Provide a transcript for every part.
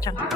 Jangan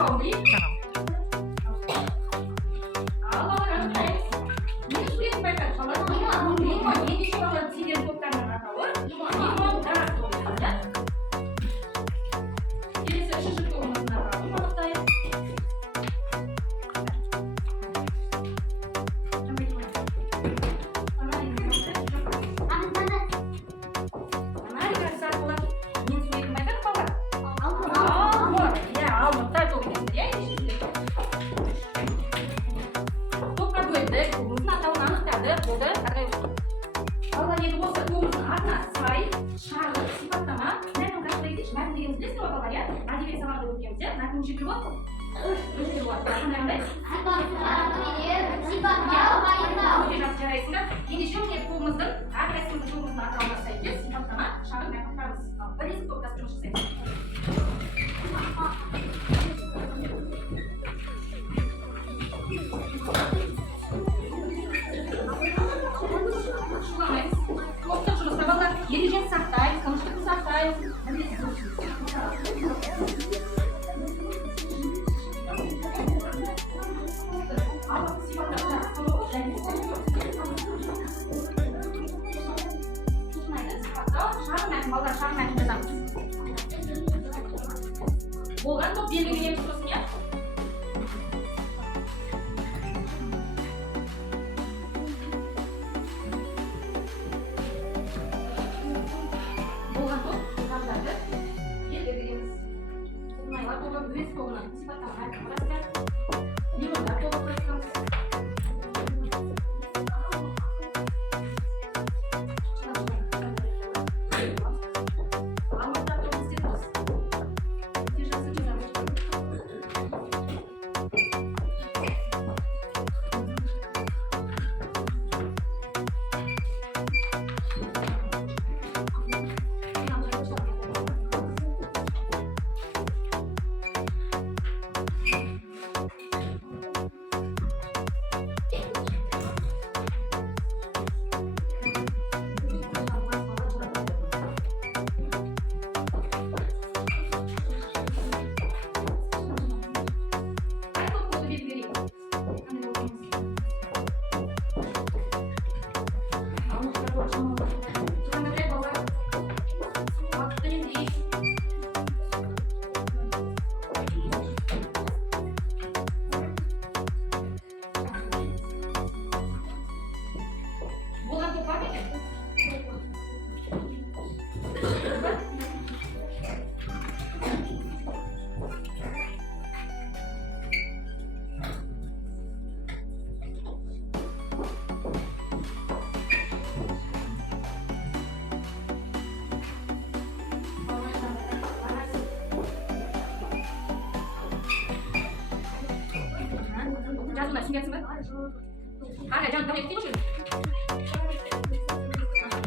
kamu yang tidur.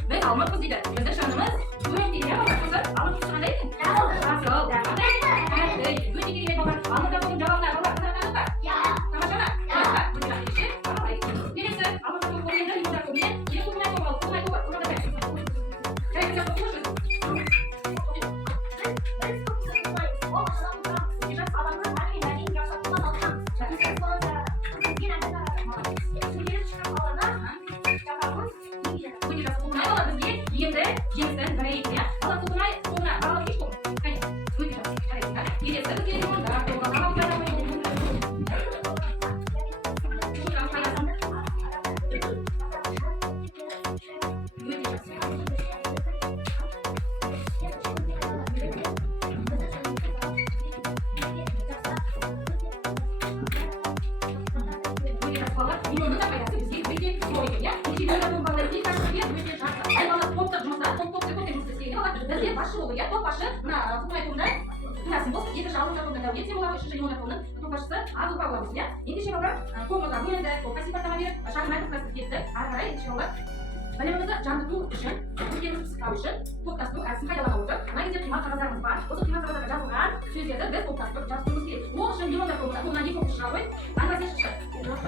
Ve almak kızıydı. Bizde şanımız bu yöntemle yapmak kızı. Almak kızına değil mi? Nasıl? Evet. Bu yöntemle yapmak. Almak kızının cevabını almak kızına da tutar. Tamam sana. Evet. Bu yöntemle işi. Birisi almak kızının konuğunda yumuşak konuğunda. Yine konuğuna kovalı. Konuğuna kovalı. Konuğuna da ben. Evet. Güzel konuşuruz. ekan ya. Ishchilarga to'planib ketishga bo'yicha shart. Ayollar to'pda жұмыста, to'pda жұмыс істегенде олар бізде басшы болды, иә, топ басшы. Мына Құлмай тобында білесің, осы екінші алтыншы тобында Дәулет Семолова, үшінші Леонид тобының топ басшысы Азу Павлова, иә. Ендеше балалар, тобымызға бөлінді, топқа сипаттама беріп, шағын айтып кетті. Ары қарай ендеше балалар білімімізді жаңғырту үшін, білгенімізді пысықтау үшін топтастыру әдісін пайдалана отырып, мына кезде қимақ қағаздарымыз бар. Осы қимақ қағаздарға жазылған сөздерді біз топтастырып жазуымыз керек. Ол үшін Леонид тобында қолынан екі оқушы шыға қойып, аңғасын шықты.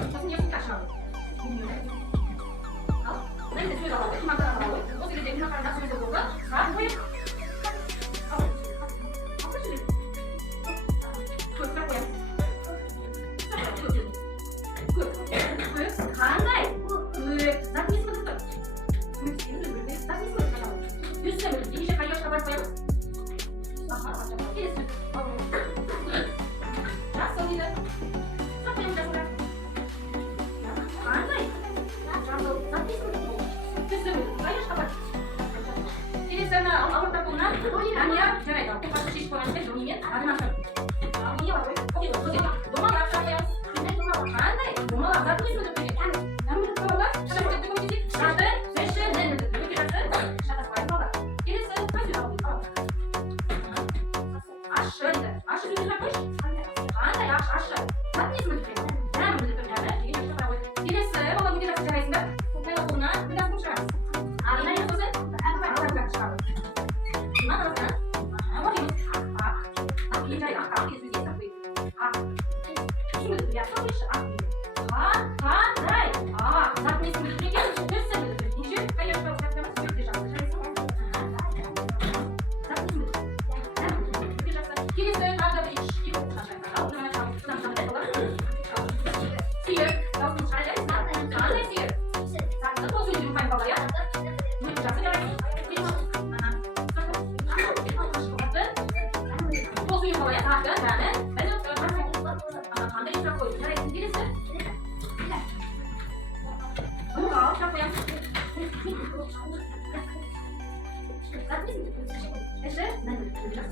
Сосын екі шыға қойып. Ал, мына кезде сөз алады, қимақ қағаз алады. Осы кезде қимақ қағаздар сөздер болды. Сұрақ қойып. Қандай? Зат несі бұдық тұр? Зат несі бұдық тұр? Өсі мүлік. Ендеше қайғашқа барып қоямыз? Келесі. Жасыл дейді. Сұрақ қоямыз жасылға. Қандай? Жасыл. Зат несі бұдық тұр? Өсі мүлік. Қайғашқа барып. Келесі ауыртар қолынан Ания жарайды. Тоқасы шешіп қойғаншықтай жонимен адымасын. Не бар қой? Домалар сұрақ қоямыз. Қандай? Домалар зат несі бұдық тұр?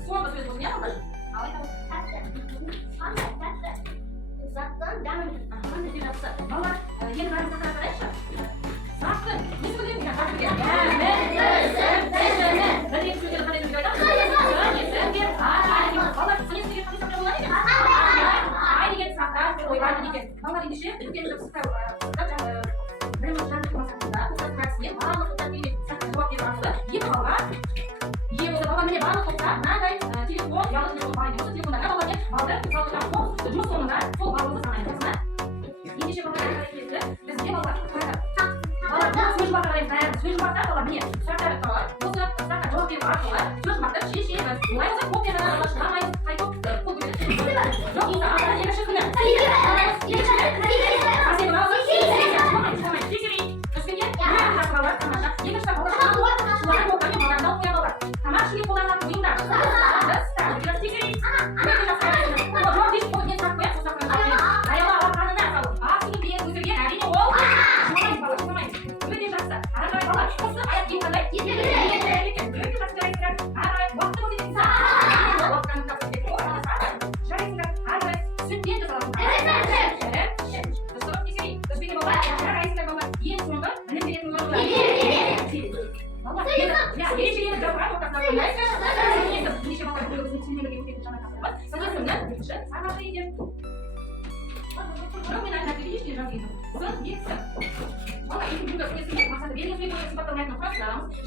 Соңғы сөз болсын, иә, балдар? Заттан дәмін. Қандай деп жатса? Балдар, енді бәрін сақтара қарайықшы. Заттың, несі білемін екен? Заттың, иә? Бір-екі сөздерді қандай сөзге айтамыз? Балдар, несі деген қандай сақтар болады екен? Ай деген сақтар ойлайды екен. Балдар, ендеше, үлкен сақтар біліміміз жаңғырту мақсатында топтастыру әдісімен барлық топтар келген сақтар жауап беру арқылы екі балға ие болды. Балдар, міне барлық топта мынандай телефон, ұялы телефон бар екен. Осы телефондарда балдар балдар жұмыс соңында сол балымызды санайды. Ендеше балдар әрекетті бізге балдар балдар сөз жұмбаққа қараймыз. Сөз жұмбақта балдар міне сұрақтар тұрады. Осы сұраққа жауап беру арқылы сөз жұмбақты шешеміз. Олай болса копиядан алып шығармайыз. Қайтып қол көтеріп жоқ, енді артынан екінші күні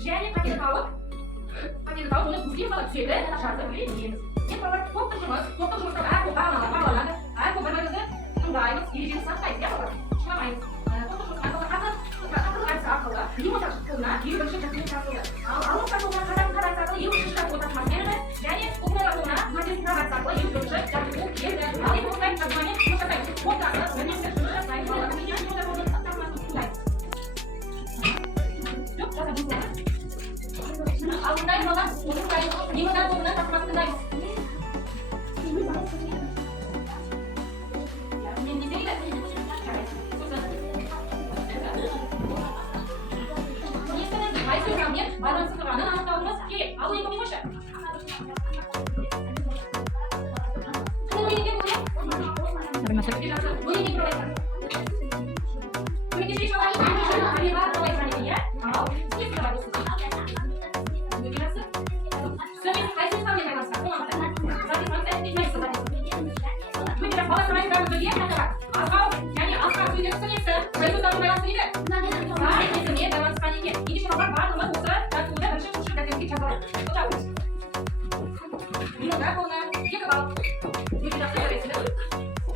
және пакет алып оны бізге қалап түседі, жазып білеміз. Енді балалар топтық жұмыста әр топ бағаланады, әр топ бір-бірімізді тыңдаймыз, ережені сақтаймыз, иә балалар? Шыламаймыз. Топтық жұмыста қатыл әдісі арқылы лимонтаж қолына елу-бірінші жақтың жасылды. Ал алып тобына қататын әдісі арқылы елу-үшінші жақтың ортасына берді, және оқымалар тобына қатетін әдісі арқылы елу-бірінші жақтың берді. Ал енді осылай жазбамен жұмыс жасаймыз. Топтасы бірнеше жұмыс жасаймыз, балалар. Алдында балалар, лимонтаж тобынан тапсырмасын тыңдаймыз. Мен не дейді? Қай сөзімен байланысты тұрғанын анықтауымыз керек. Ал ең көмей қойшы. Көмей неге көмей? Көмей неге көмей? Көмей неге шешіп алайын? Qaysi bayonsiga? Baik, ini dalam sekali ini. Ini cuma bahan nomor usaha dan kemudian harus usul dan kita coba. Coba. Ini enggak kok nah. Dia kalau dia tidak selesai sudah.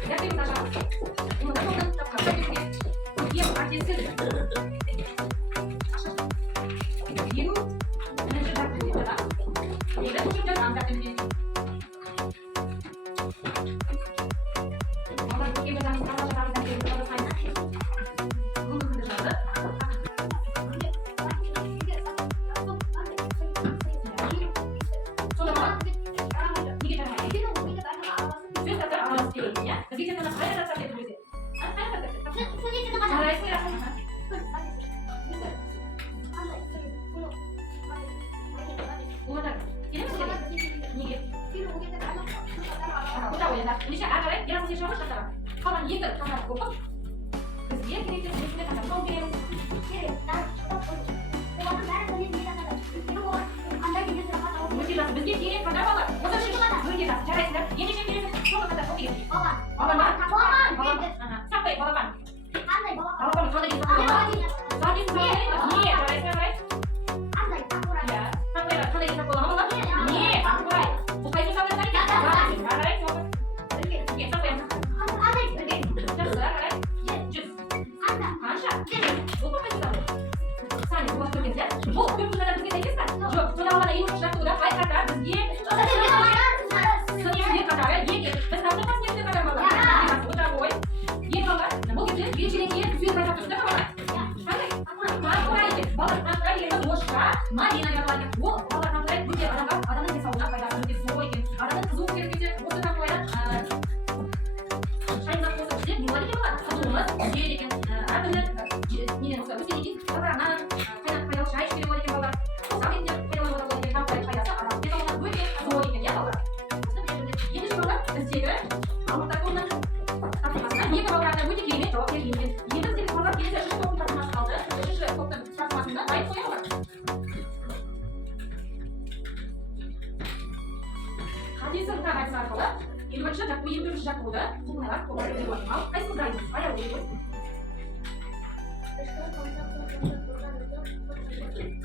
Ya kita coba. Ini enggak kok tetap apa gitu. Dia pakai sih. Ini ini sudah kita. Ini sudah angkat ini. Ini saya ada dia masih sama kata. Kawan dia ke kamar kokok. Terus dia kira dia kata kau dia kira dah mesti lah begitu dia pada apa? Masa sih begitu dah cara ini. Ini saya kira kau kata kau dia. Sampai balapan. Balapan kalau di balapan. Tadi sudah ini cara ini right? Ya, sampai lah kalau di balapan. Ini sampai. Bukan itu sampai tadi.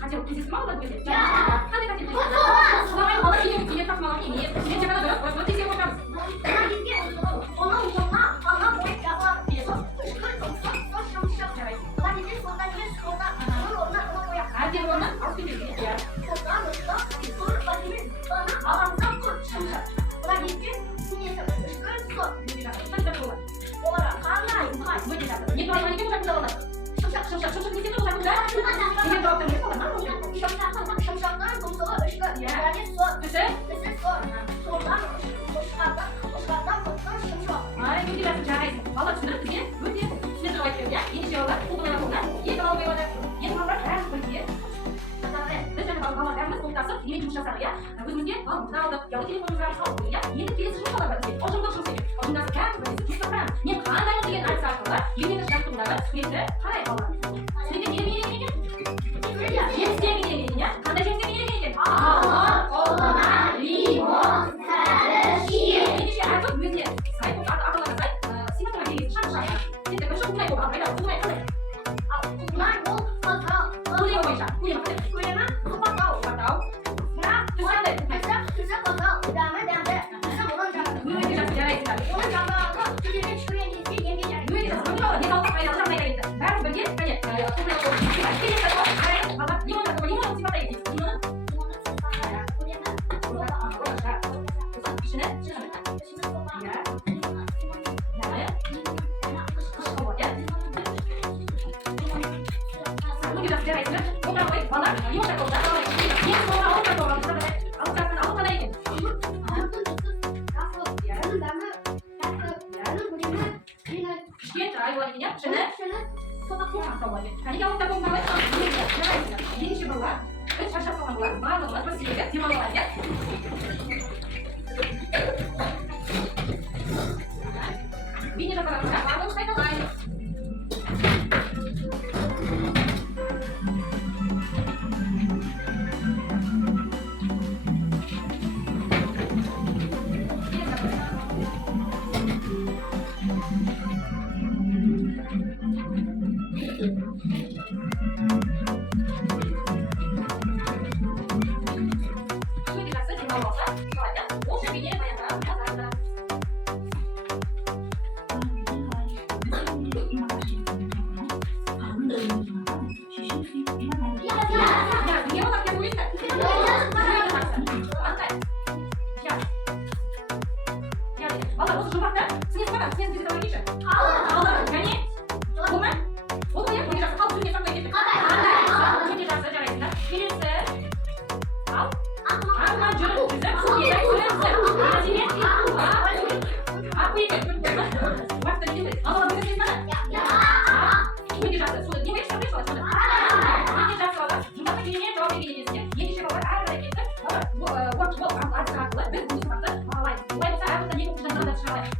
Хотел здесь мало будет? Да. Тебе так мало не нет. Тебе надо дорого. Вот здесь его там. А где он? А ты где? Не то, они не так делают. Шушак не тяну, так да? Тебе доктор не сказал, надо? Ini tidak secara itu. Kalau sebenarnya dia, dia sudah terwakil ya. Insya Allah, hubungan hubungan. Dia kalau bagaimana, dia kalau kan begitu. Terus kalau kalau kan mas kontak ini bisa saya. Terus mungkin kalau udah jauh ini program kalau ya, ini kita semua kalau berarti. Oh contoh seperti, oh tidak kan, berarti kita kan. Yang ada yang dengan asal kalau ini kita sudah tunggu sebenarnya. Hai kalau. Sedikit ini. Ini ya. Ada yang ini. Oh, limon. Ini siapa tuh begitu? Saya kok ada lagi saya. Sini tuh lagi sama saya. Ini kan sudah mulai apa ya? Mulai. Kuliah apa ya? Kuliah mana? Apa tahu? Nah, terus ada. Gue tidak sejarah itu. Gue tidak tahu dia tahu apa yang sama kayak gitu. Baru bagian kayak aku bilang ini kan apa? Limon sifat kayak gitu. Өте жақсы демалып алса, солай ол жерге баяғыда жазады. Valla осы жұмбақта сіңесі бар, сіңесі бізде қалай дейші? Қалды. Және ол ма? Ол қояқ, өте жақсы. Қалды сөзіне сақтай кетті. Өте жақсы, жарайсыңдар. Келесі. Ал. Алма жүріп жүзіп, суға көрінсі. Әдеме. Ақу екен. Уақытта кетеді. Алла бүгін сен бана? Өте жақсы. Соны демек шақтай салады. Өте жақсы бала. Жұмбақта келіне жауап берген кезінде екінші балалар әрі қарай кетті. Ол арқылы біз бұл сұрақта алайық. Олай болса әрі екі құжаттан да шығарайық.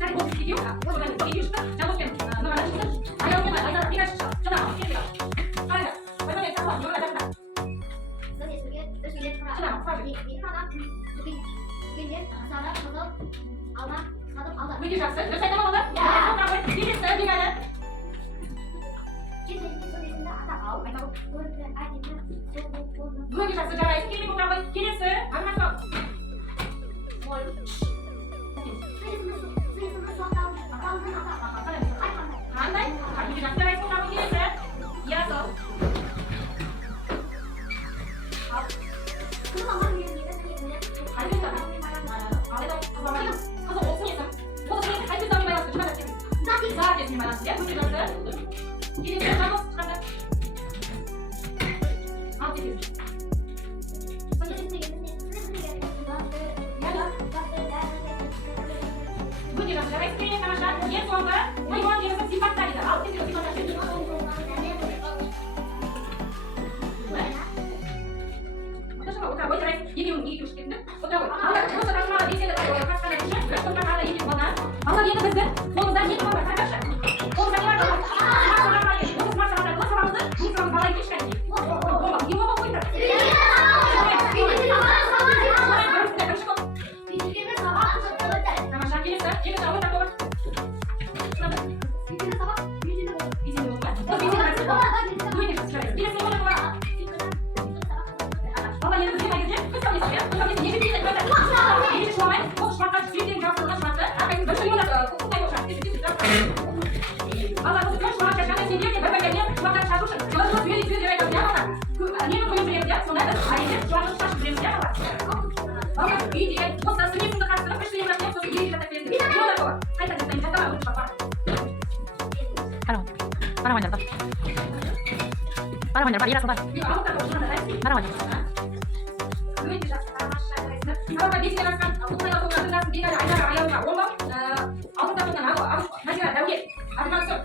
Сәл болып кетеу, одан екеу шықты, жалғызбен нұрғана шықты. Аяумен айдар бері шықты. Шыдам, келді. Қарайды. Оймен сақлап, нұрға жақында. Шыдам, қажы. Өте жақсы. Дұрыс айта ма балалар? Келесі, бегалі. Өте жақсы, жарайсың. Келмей болған ғой. Келесі, армашау. Қандай? Өте жақсы, жарайсың. Болған ғой. Келесі. Иә, сол. Para banyak, Pak. Iya, sobat. Para banyak.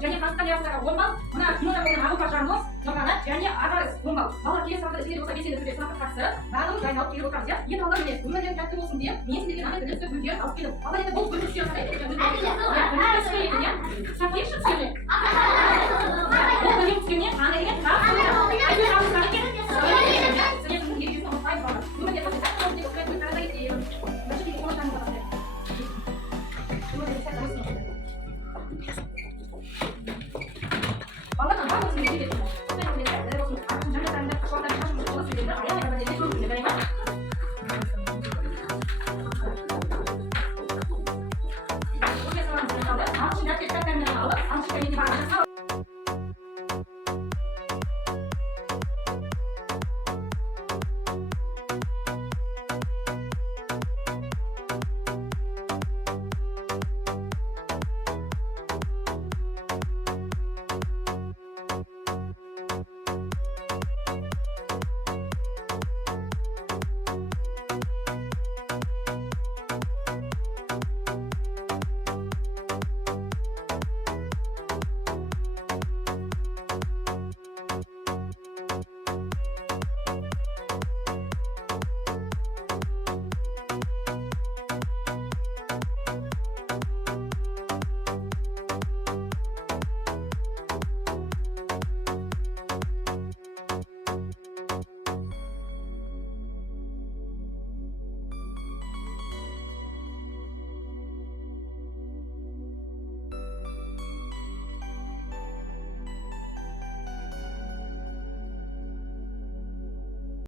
және қазақстан аясындағы 10 балл, мына кинода болған Ағыл Патшағұлов, Нұрғанат және Ағарыс 10 балл. Балалар келесі сабақта іздене болса белсенді түрде сабаққа қатысып, барлығын дайындалып келіп отырамыз, иә. Ең алдымен міне, өмірлерің тәтті болсын деп, мен сендерге ана тілді гүлдер алып келдім. Балалар енді бұл гүлді сүйе қандай екен?